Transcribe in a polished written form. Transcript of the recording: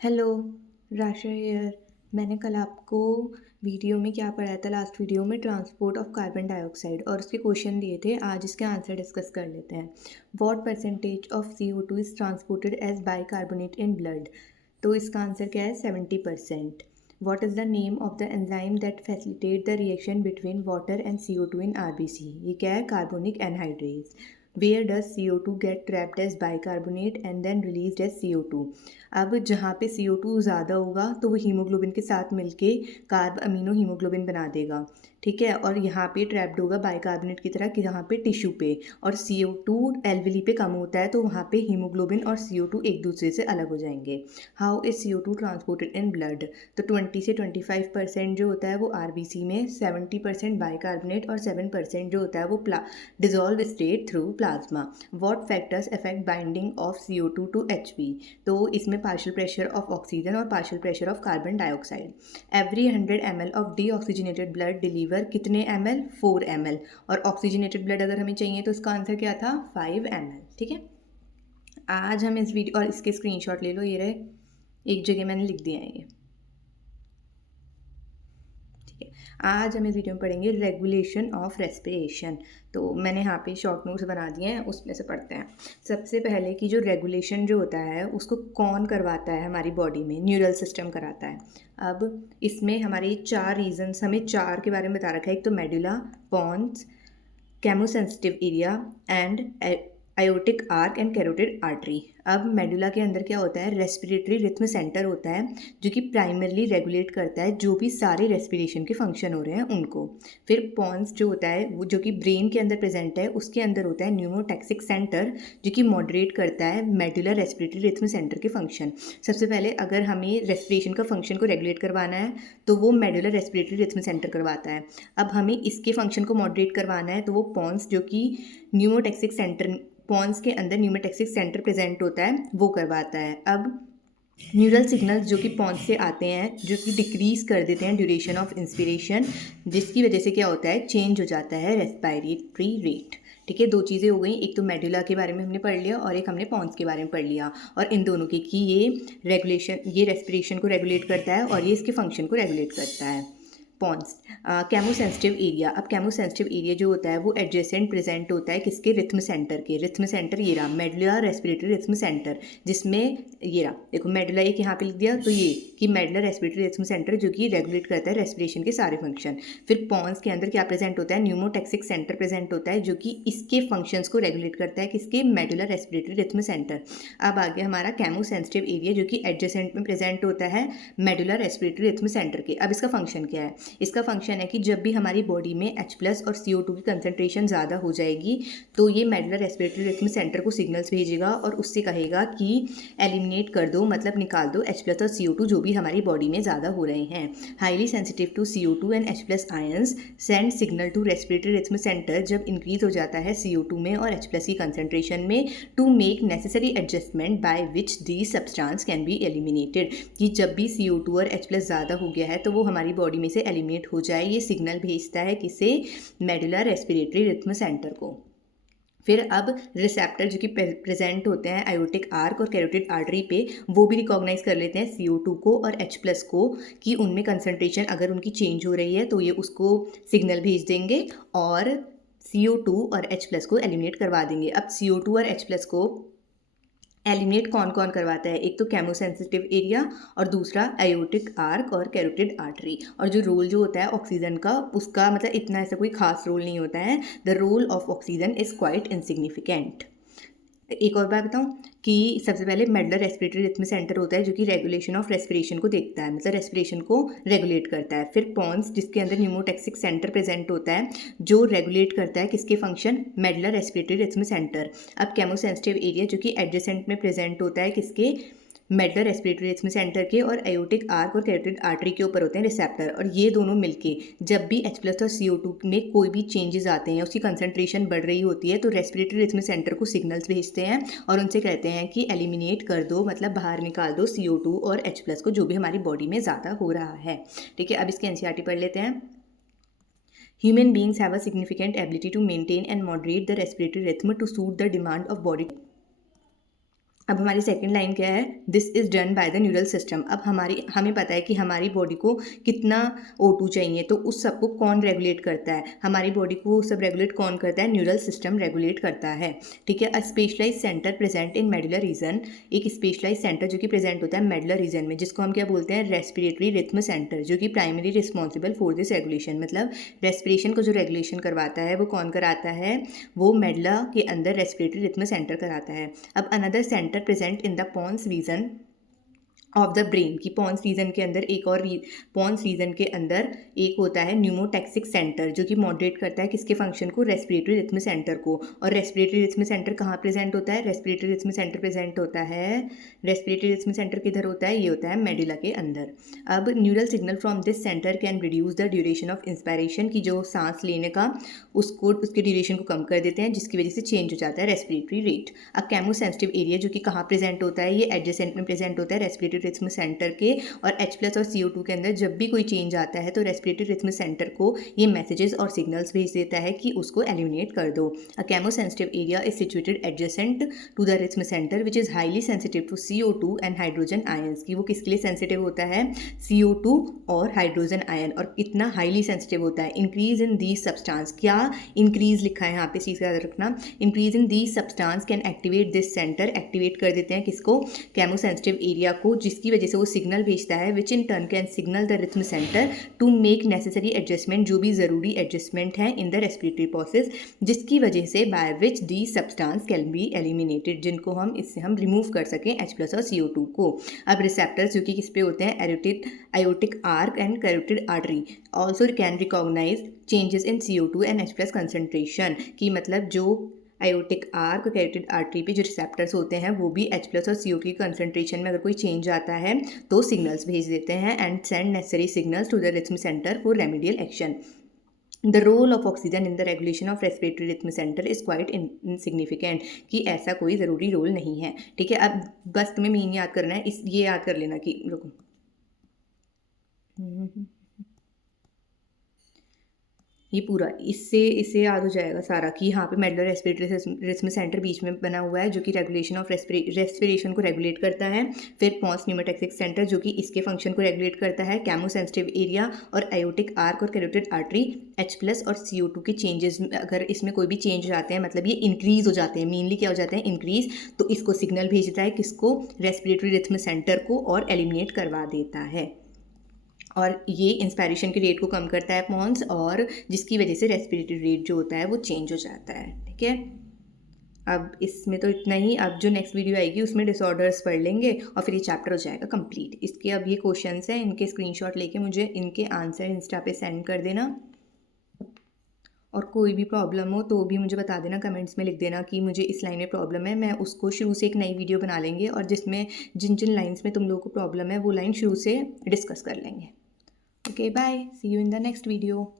Hello, Rasha here. मैंने कल आपको वीडियो में क्या पढ़ाया था, लास्ट वीडियो में ट्रांसपोर्ट ऑफ कार्बन डाइऑक्साइड और उसके क्वेश्चन दिए थे। आज इसके आंसर डिस्कस कर लेते हैं। What percentage of CO2 is transported as bicarbonate in blood. तो इसका आंसर क्या है? 70%। What is the name of the enzyme that facilitate the reaction between water and CO2 in RBC। ये क्या है? Carbonic anhydrase. Where does CO2 get trapped as bicarbonate and then released as CO2। अब जहाँ पे CO2 ज़्यादा होगा तो वो हीमोग्लोबिन के साथ मिलके कार्ब अमीनो हीमोग्लोबिन बना देगा, ठीक है। और यहाँ पे ट्रैप्ड होगा बाइकार्बोनेट की तरह कि यहाँ पे टिश्यू पे, और CO2 एल्वेली पे कम होता है तो वहाँ पे हीमोग्लोबिन और CO2 एक दूसरे से अलग हो जाएंगे। How is CO2 transported in blood. तो 20 से 25% जो होता है वो RBC में, 70% बाइकार्बोनेट और 7% जो होता है वो dissolve state through plasma. What factors affect binding of CO2 to Hb। तो इसमें पार्शियल प्रेशर ऑफ ऑक्सीजन और partial pressure of carbon dioxide. Every 100 ml of deoxygenated blood deliver कितने ml? 4 ml। और ऑक्सीजनेटेड ब्लड अगर हमें चाहिए तो इसका आंसर क्या था? 5 ml, ठीक है। आज हम इस वीडियो और इसके स्क्रीनशॉट ले लो, ये रहे, एक जगह मैंने लिख दिया है ये, ठीक है। आज हम इस वीडियो में पढ़ेंगे रेगुलेशन ऑफ रेस्पिरेशन। तो मैंने यहाँ पे शॉर्ट नोट्स बना दिए हैं, उसमें से पढ़ते हैं। सबसे पहले कि जो रेगुलेशन जो होता है उसको कौन करवाता है हमारी बॉडी में? न्यूरल सिस्टम कराता है। अब इसमें हमारे 4 रीजन्स, हमें 4 के बारे में बता रखा है। एक तो medulla, pons, chemosensitive area and aortic arch and carotid artery. अब मेडुला के अंदर क्या होता है? रेस्पिरेटरी रिथम सेंटर होता है जो कि प्राइमरली रेगुलेट करता है जो भी सारे रेस्पिरेशन के फंक्शन हो रहे हैं उनको। फिर पॉन्स जो होता है वो जो कि ब्रेन के अंदर प्रेजेंट है, उसके अंदर होता है न्यूमोटैक्सिक सेंटर जो कि मॉडरेट करता है मेडुलर रेस्पिरेटरी रिथम सेंटर के फंक्शन। सबसे पहले अगर हमें रेस्पिरेशन का फंक्शन को रेगुलेट करवाना है तो वो मेडुलर रेस्पिरेटरी रिथम सेंटर करवाता है। अब हमें इसके फंक्शन को मॉडरेट करवाना है तो वो पॉन्स जो कि न्यूमोटैक्सिक सेंटर, पॉन्स के अंदर न्यूमोटैक्सिक सेंटर प्रेजेंट होता है, वो करवाता है। अब न्यूरल सिग्नल्स जो कि पॉन्स से आते हैं जो कि डिक्रीज कर देते हैं ड्यूरेशन ऑफ इंस्पिरेशन, जिसकी वजह से क्या होता है? चेंज हो जाता है रेस्पिरेटरी रेट, ठीक है। 2 चीज़ें हो गई, एक तो मेडुला के बारे में हमने पढ़ लिया और एक हमने पॉन्स के बारे में पढ़ लिया। और इन दोनों की कि ये रेगुलेशन, ये रेस्पिरेशन को रेगुलेट करता है और ये इसके फंक्शन को रेगुलेट करता है। पॉन्स। Chemosensitive area. अब केमोसेंसिटिव एरिया जो होता है वो एडजेसेंट प्रेजेंट होता है किसके? रिथम सेंटर के। रिथम सेंटर ये रहा, मेडुलर रेस्पिरेटरी रिथम सेंटर, जिसमें ये रहा, देखो मेडुला एक यहाँ पे लिख दिया तो ये कि मेडुलर रेस्पिरेटरी रिथम सेंटर जो कि रेगुलेट करता है रेस्पिरेशन के सारे फंक्शन। फिर पॉन्स के अंदर क्या प्रेजेंट होता है? न्यूमोटैक्सिक सेंटर प्रेजेंट होता है जो कि इसके फंक्शंस को रेगुलेट करता है किसके? Medullary respiratory rhythm centre. अब आ गया हमारा केमोसेंसिटिव एरिया जो कि एडजेसेंट में प्रेजेंट होता है मेडुलर रेस्पिरेटरी रिथम सेंटर के। अब इसका फंक्शन क्या है? इसका फंक्शन है कि जब भी हमारी बॉडी में H+ और CO2 की कंसनट्रेशन ज़्यादा हो जाएगी तो ये मेडुलर रेस्पिरेटरी रिथम सेंटर को सिग्नल्स भेजेगा और उससे कहेगा कि एलिमिनेट कर दो, मतलब निकाल दो H+ और CO2 जो भी हमारी बॉडी में ज़्यादा हो रहे हैं। Highly sensitive to CO2 and H+ ions send signal to respiratory rhythm centre जब इंक्रीज हो जाता है CO2 में और H+ की कंसनट्रेशन में, to make necessary adjustment by which the substance can be eliminated. कि जब भी CO2 और H+ ज़्यादा हो गया है तो वो हमारी बॉडी में से एलिमिनेट हो जाए, ये सिग्नल भेजता है किसे? मेडुलर रेस्पिरेटरी रिथम सेंटर को। फिर अब रिसेप्टर जो कि प्रेजेंट होते हैं आयोटिक आर्क और कैरोटिड आर्टरी पे, वो भी रिकॉग्नाइज कर लेते हैं CO2 को और H+ को कि उनमें कंसनट्रेशन अगर उनकी चेंज हो रही है तो ये उसको सिग्नल भेज देंगे और CO2 और H+ को एलिमिनेट करवा देंगे। अब CO2 और H+ को एलिमिनेट कौन कौन करवाता है? एक तो केमोसेंसिटिव एरिया और दूसरा आयोटिक आर्क और कैरोटिड आर्टरी। और जो रोल जो होता है ऑक्सीजन का, उसका मतलब इतना ऐसा कोई खास रोल नहीं होता है। The role of oxygen is quite insignificant. एक और बात बताऊं कि सबसे पहले मेडुलर रेस्पिरेटरी रिथम सेंटर होता है जो कि रेगुलेशन ऑफ रेस्पिरेशन को देखता है, मतलब रेस्पिरेशन को रेगुलेट करता है। फिर पॉन्स जिसके अंदर न्यूमोटैक्सिक सेंटर प्रेजेंट होता है जो रेगुलेट करता है किसके function? Medullary respiratory rhythm centre. अब केमोसेंसिटिव एरिया जो कि एडजेसेंट में प्रेजेंट होता है किसके? मेडुलर रेस्पिरेटरी रिथम सेंटर के, और एयोटिक आर्क और कैरोटिड आर्टरी के ऊपर होते हैं रिसेप्टर। और ये दोनों मिलके जब भी H+ और CO2 में कोई भी चेंजेस आते हैं, उसकी कंसनट्रेशन बढ़ रही होती है, तो रेस्पिरेटरी रिथम सेंटर को सिग्नल्स भेजते हैं और उनसे कहते हैं कि एलिमिनेट कर दो, मतलब बाहर निकाल दो CO2 और H+ को जो भी हमारी बॉडी में ज़्यादा हो रहा है, ठीक है। अब इसके NCERT पढ़ लेते हैं। Human beings have a significant ability to maintain and moderate the respiratory rhythm to suit the demand of body. अब हमारी सेकंड लाइन क्या है, this is done by the neural system. अब हमें पता है कि हमारी बॉडी को कितना O2 चाहिए, तो उस सब को कौन रेगुलेट करता है, हमारी बॉडी को वो सब रेगुलेट कौन करता है, न्यूरल सिस्टम रेगुलेट करता है। ठीक है, a specialise centre present in medullar region, एक स्पेशलाइज सेंटर जो कि प्रेजेंट होता है मेडुलर रीजन में, जिसको हम क्या बोलते हैं, रेस्पिरेटरी रिथम सेंटर, जो कि primary responsible for this regulation. मतलब रेस्पिरेशन को जो रेगुलेशन करवाता है वो कौन कराता है, वो मेडुला के अंदर रेस्पिरेटरी रिथम सेंटर कराता है। अब another centre present in the pons region of the brain, की पॉन्स रीजन के अंदर एक और पॉन्स रीजन के अंदर एक होता है न्यूमोटैक्सिक सेंटर, जो कि मॉडरेट करता है किसके फंक्शन को, रेस्पिरेटरी रिथम सेंटर को। और रेस्पिरेटरी रिथम सेंटर कहाँ प्रेजेंट होता है, रेस्पिरेटरी रिथम सेंटर प्रेजेंट होता है, रेस्पिरेटरी रिथम सेंटर किधर होता है, ये होता है मेडुला के अंदर। अब neural signal from this centre can reduce the duration of inspiration, की जो सांस लेने का उसके ड्यूरेशन को कम कर देते हैं, जिसकी वजह से चेंज हो जाता है रेस्पिरेटरी रेट। अब केमो सेंसिटिव एरिया जो कि कहाँ प्रेजेंट होता है, ये एडजेसेंट में प्रेजेंट होता है रेस्पिरेटरी रिथम सेंटर के, और H+ और CO2 के अंदर जब भी कोई चेंज आता है तो रेस्पिरेटरी रिथम सेंटर को ये मैसेजेस और सिग्नल्स भेज देता है कि उसको एलिमिनेट कर दो। A chemosensitive area is situated adjacent to the rhythm centre which is highly sensitive to CO2 and hydrogen ions, की वो किसके लिए सेंसिटिव होता है, CO2 और हाइड्रोजन आयन। और कितना हाईली सेंसिटिव होता है, इंक्रीज इन दी सब्सटेंस, क्या इंक्रीज लिखा है यहाँ पे, चीज़ का याद रखना, increase in the substance can activate this centre, activate कर देते हैं किसको, केमो सेंसिटिव एरिया को, जिसकी वजह से वो सिग्नल भेजता है which in turn can signal the rhythm centre to make necessary adjustment, जो भी ज़रूरी एडजस्टमेंट है इन द रेस्पिरेटरी प्रोसेस, जिसकी वजह से bye which the substance can be eliminated, जिनको हम इससे हम रिमूव कर सकें H+ और CO2 को। अब रिसेप्टर्स जो कि किस पे होते हैं, aortic arc and carotid artery also can recognise changes in CO2 and H+ concentration, की मतलब जो आयोटिक आर्क, कैरोटिड आर्टरी पे जो रिसेप्टर्स होते हैं वो भी H+ और CO2 की कंसनट्रेशन में अगर कोई चेंज आता है तो सिग्नल्स भेज देते हैं and send necessary signals to the rhythm centre for remedial action. The role of oxygen in the regulation of respiratory rhythm centre is quite insignificant, कि ऐसा कोई ज़रूरी रोल नहीं है। ठीक है, अब बस तुम्हें मीन याद करना है, ये याद कर लेना कि रुको, ये पूरा इससे याद हो जाएगा सारा, कि यहाँ पे मेडुलर रेस्पिरेटरी रिथम सेंटर बीच में बना हुआ है, जो कि रेगुलेशन ऑफ रेस्पिरेशन को रेगुलेट करता है। फिर पॉन्स न्यूमोटैक्सिक सेंटर जो कि इसके फंक्शन को रेगुलेट करता है, केमो सेंसिटिव एरिया और आयोटिक आर्क और कैरोटिड आर्टरी, H+ और CO2 के चेंजेस, अगर इसमें कोई भी चेंज हो जाते हैं, मतलब ये इंक्रीज हो जाते हैं, मेनली क्या हो जाते हैं, इंक्रीज, तो इसको सिग्नल भेजता है किसको, रेस्पिरेटरी रिथम सेंटर को, और एलिमिनेट करवा देता है। और ये इंस्पायरेशन के रेट को कम करता है पॉन्स, और जिसकी वजह से रेस्पिरेटरी रेट जो होता है वो चेंज हो जाता है। ठीक है, अब इसमें तो इतना ही। अब जो नेक्स्ट वीडियो आएगी उसमें डिसऑर्डर्स पढ़ लेंगे और फिर ये चैप्टर हो जाएगा कंप्लीट। इसके अब ये क्वेश्चंस हैं, इनके स्क्रीनशॉट लेके मुझे इनके आंसर इंस्टा पे सेंड कर देना, और कोई भी प्रॉब्लम हो तो भी मुझे बता देना, कमेंट्स में लिख देना कि मुझे इस लाइन में प्रॉब्लम है। मैं उसको शुरू से एक नई वीडियो बना लेंगे और जिसमें जिन जिन लाइन्स में तुम लोगों को प्रॉब्लम है वो लाइन शुरू से डिस्कस कर लेंगे। Okay, bye. See you in the next video.